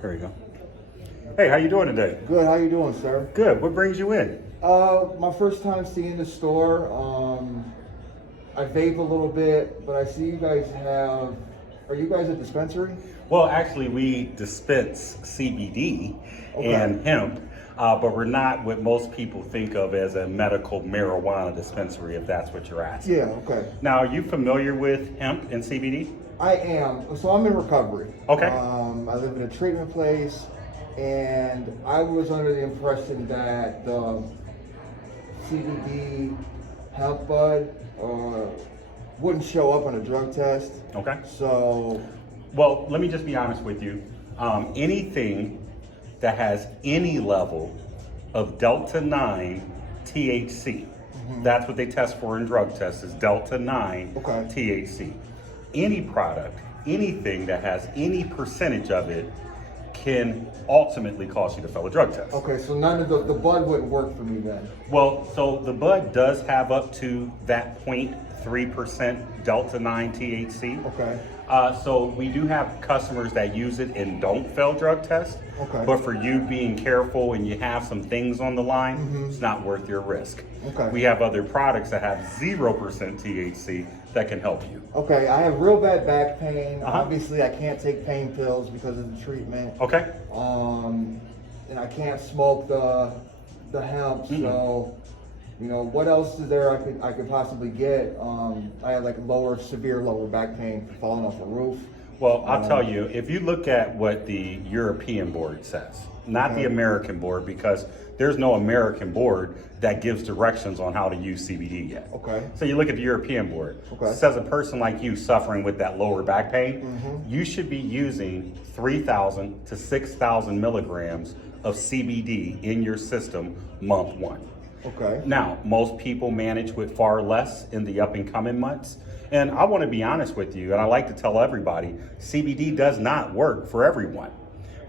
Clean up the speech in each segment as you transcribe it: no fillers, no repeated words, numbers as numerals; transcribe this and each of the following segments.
There you go. Hey, how you doing today? Good. How you doing, sir? Good. What brings you in? My first time seeing the store. I vape a little bit, but I see you guys have. Are you guys a dispensary? Well, actually, we dispense CBD Okay. and hemp, but we're not what most people think of as a medical marijuana dispensary, if that's what you're asking. Yeah. Okay. Now, are you familiar with hemp and CBD? I am. So I'm in recovery. Okay. I live in a treatment place, and I was under the impression that the CBD hemp bud wouldn't show up on a drug test. Okay. So. Well, let me just be honest with you. Anything that has any level of Delta 9 THC, that's what they test for in drug tests, is Delta 9 Okay. THC. Any product, anything that has any percentage of it can ultimately cause you to fail a drug test. Okay. So none of the bud wouldn't work for me then. Well, so the bud does have up to that 0.3% Delta 9 THC. Okay. So we do have customers that use it and don't fail drug tests. Okay. But for you being careful and you have some things on the line, it's not worth your risk. Okay. We have other products that have 0% THC that can help you. Okay, I have real bad back pain. Uh-huh. Obviously, I can't take pain pills because of the treatment. Okay. And I can't smoke the hemp. So, what else is there I could possibly get? I have like severe lower back pain from falling off a roof. Well, I'll tell you, if you look at what the European board says, not the American board, because there's no American board that gives directions on how to use CBD yet. Okay. So you look at the European board. Okay. It says a person like you suffering with that lower back pain, you should be using 3,000 to 6,000 milligrams of CBD in your system month one. Okay. Now, most people manage with far less in the up and coming months. And I want to be honest with you, and I like to tell everybody, CBD does not work for everyone.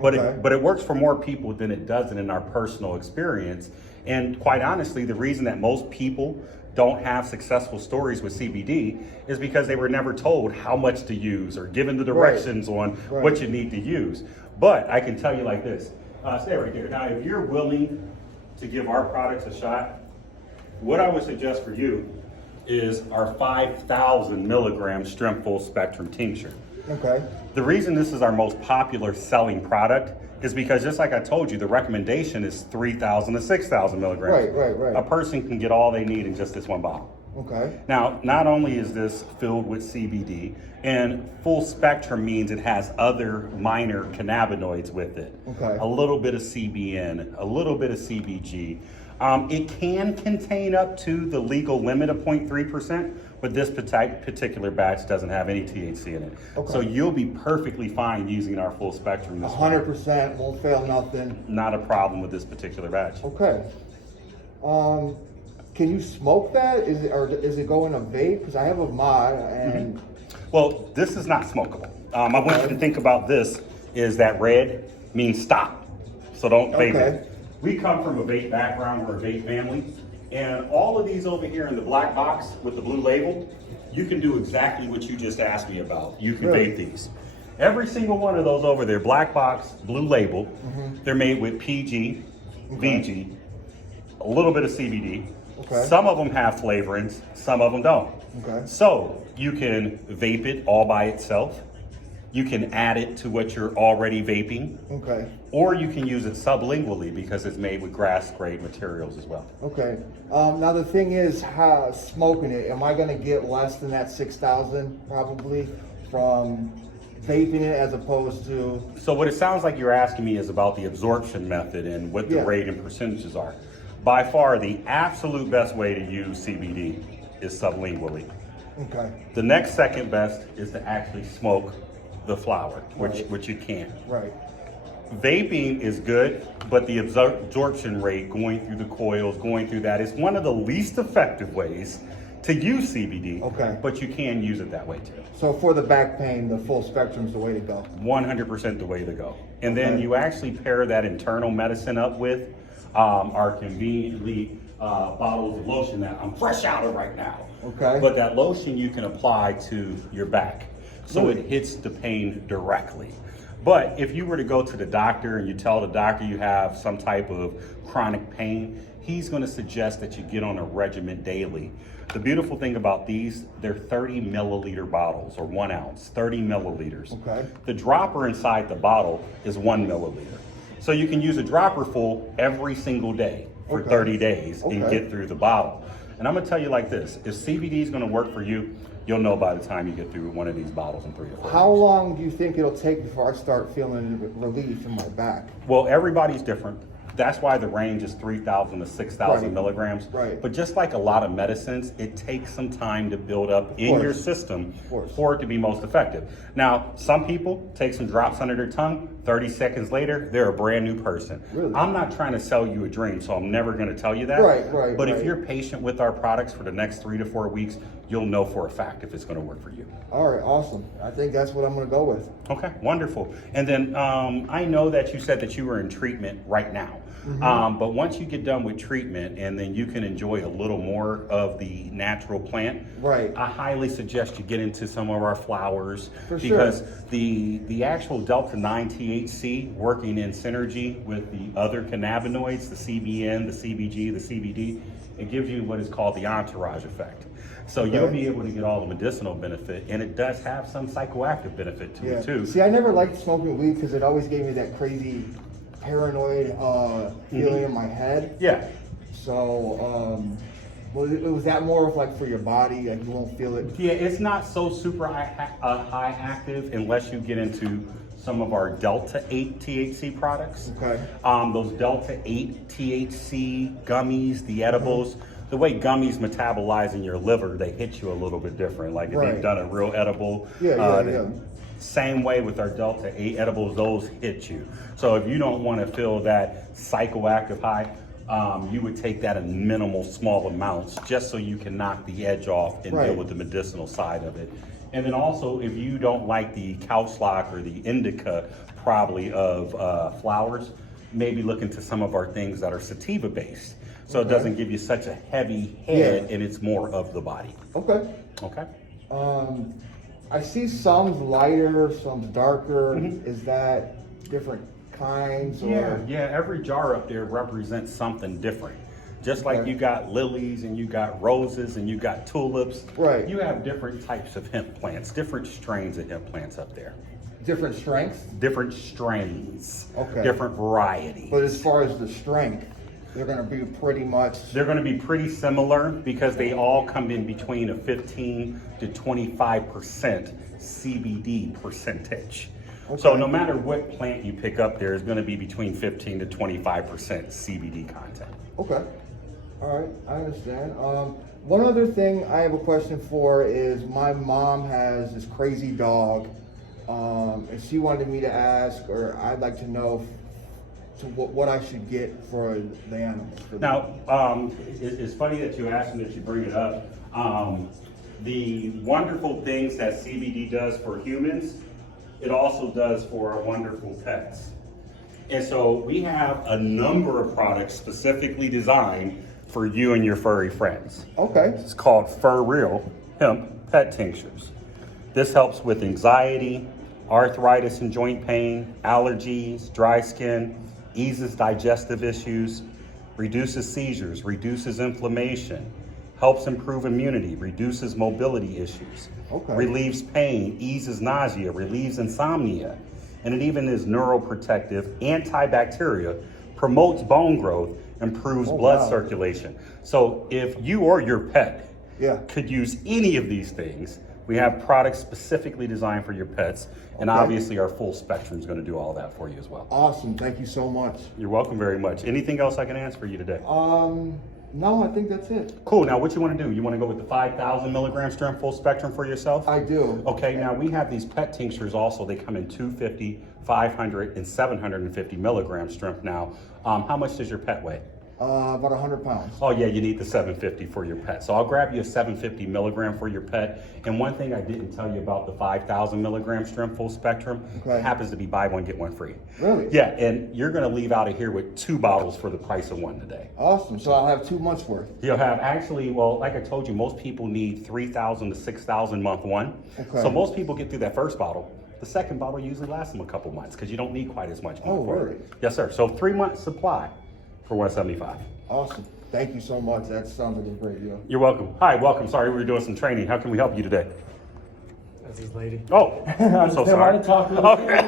But Okay. it works for more people than it doesn't in our personal experience. And quite honestly, the reason that most people don't have successful stories with CBD is because they were never told how much to use or given the directions on what you need to use. But I can tell you like this, stay right there. Now, if you're willing to give our products a shot, what I would suggest for you is our 5,000 milligram strength full spectrum tincture. Okay. The reason this is our most popular selling product is because, just like I told you, the recommendation is 3,000 to 6,000 milligrams. Right. A person can get all they need in just this one bottle. Okay. Now, not only is this filled with CBD, and full spectrum means it has other minor cannabinoids with it. Okay. A little bit of CBN, a little bit of CBG. It can contain up to the legal limit of 0.3%, but this particular batch doesn't have any THC in it. Okay. So you'll be perfectly fine using our full spectrum this way. 100% won't fail nothing. Not a problem with this particular batch. Okay. Can you smoke that? Is it go in a vape? Because I have a mod and. Well, this is not smokable. I want you to think about this, is that red means stop. So don't vape it. We come from a vape background, we're a vape family. And all of these over here in the black box with the blue label, you can do exactly what you just asked me about. You can vape these. Every single one of those over there, black box, blue label, they're made with PG, VG, a little bit of CBD. Okay. Some of them have flavorings, some of them don't. Okay. So you can vape it all by itself. You can add it to what you're already vaping. Okay. Or you can use it sublingually because it's made with grass grade materials as well. Okay. Now the thing is, how smoking it, am I going to get less than that 6,000 probably from vaping it as opposed to? So what it sounds like you're asking me is about the absorption method and what the rate and percentages are. By far, the absolute best way to use CBD is sublingually. Okay. The next second best is to actually smoke the flower, which you can't. Right. Vaping is good, but the absorption rate going through the coils, going through that is one of the least effective ways to use CBD. Okay. But you can use it that way too. So for the back pain, the full spectrum is the way to go. 100% the way to go. And then you actually pair that internal medicine up with our conveniently bottles of lotion that I'm fresh out of right now. Okay. But that lotion you can apply to your back. So it hits the pain directly. But if you were to go to the doctor and you tell the doctor you have some type of chronic pain, he's going to suggest that you get on a regimen daily. The beautiful thing about these, they're 30 milliliter bottles, or 1 ounce, 30 milliliters. Okay. The dropper inside the bottle is 1 milliliter. So you can use a dropper full every single day for 30 days and get through the bottle. And I'm gonna tell you like this, if CBD is gonna work for you, you'll know by the time you get through one of these bottles in 3 or 4 How weeks. long do you think it'll take before I start feeling relief in my back? Well, everybody's different. That's why the range is 3,000 to 6,000 Right. milligrams. Right. But just like a lot of medicines, it takes some time to build up in your system for it to be most effective. Now, some people take some drops under their tongue, 30 seconds later, they're a brand new person. Really? I'm not trying to sell you a dream, so I'm never going to tell you that. Right. But if you're patient with our products for the next 3 to 4 weeks, you'll know for a fact if it's going to work for you. All right, awesome. I think that's what I'm going to go with. Okay, wonderful. And then I know that you said that you were in treatment right now. But once you get done with treatment and then you can enjoy a little more of the natural plant, Right. I highly suggest you get into some of our flowers For sure. because the actual Delta-9 THC working in synergy with the other cannabinoids, the CBN, the CBG, the CBD, it gives you what is called the entourage effect. So you'll be able to get all the medicinal benefit, and it does have some psychoactive benefit to it too. See, I never liked smoking weed because it always gave me that crazy paranoid feeling in my head. Yeah. So, was that more of like for your body, like you won't feel it? Yeah, it's not so super high active unless you get into some of our Delta 8 THC products. Okay. Those Delta 8 THC gummies, the edibles, the way gummies metabolize in your liver, they hit you a little bit different. Like if you've done a real edible, same way with our Delta 8 edibles, those hit you. So if you don't want to feel that psychoactive high, you would take that in minimal, small amounts just so you can knock the edge off and deal with the medicinal side of it. And then also, if you don't like the couch lock or the indica probably of flowers, maybe look into some of our things that are sativa based. So it doesn't give you such a heavy head and it's more of the body. Okay. Okay. I see some lighter, some darker. Is that different kinds? Or? Yeah, every jar up there represents something different. Just like you got lilies and you got roses and you got tulips. Right. You have different types of hemp plants, different strains of hemp plants up there. Different strengths? Different strains. Okay. Different varieties. But as far as the strength, they're going to be pretty much... They're going to be pretty similar because they all come in between a 15 to 25% CBD percentage. Okay. So no matter what plant you pick up, there is going to be between 15 to 25% CBD content. Okay. All right, I understand. One other thing I have a question for is my mom has this crazy dog, and she wanted me to ask, or I'd like to know what I should get for the animals. Now, it's funny that you asked and that you bring it up. The wonderful things that CBD does for humans, it also does for our wonderful pets. And so we have a number of products specifically designed for you and your furry friends. Okay. It's called Fur Real Hemp Pet Tinctures. This helps with anxiety, arthritis and joint pain, allergies, dry skin, eases digestive issues, reduces seizures, reduces inflammation, helps improve immunity, reduces mobility issues, relieves pain, eases nausea, relieves insomnia, and it even is neuroprotective, antibacterial, promotes bone growth, improves blood circulation. So if you or your pet could use any of these things, we have products specifically designed for your pets, and obviously our full spectrum is going to do all that for you as well. Awesome, thank you so much. You're welcome very much. Anything else I can answer for you today? No, I think that's it. Cool, now what you want to do? You want to go with the 5,000 milligram strength full spectrum for yourself? I do. Okay, now we have these pet tinctures also. They come in 250, 500, and 750 milligram strength now. How much does your pet weigh? About 100 pounds. Oh yeah, you need the 750 for your pet. So I'll grab you a 750 milligram for your pet. And one thing I didn't tell you about the 5,000 milligram strength full spectrum happens to be buy one, get one free. Really? Yeah, and you're gonna leave out of here with 2 bottles for the price of 1 today. Awesome, so I'll have 2 months worth. You'll have actually, well, like I told you, most people need 3,000 to 6,000 month one. So most people get through that first bottle The second bottle usually lasts them a couple months because you don't need quite as much. Oh, really? Yes, sir. So 3 months supply for $175. Awesome. Thank you so much. That sounds like a great deal. You're welcome. Hi, welcome. Sorry, we were doing some training. How can we help you today? That's his lady. Oh, I'm so sorry. Talk to Okay.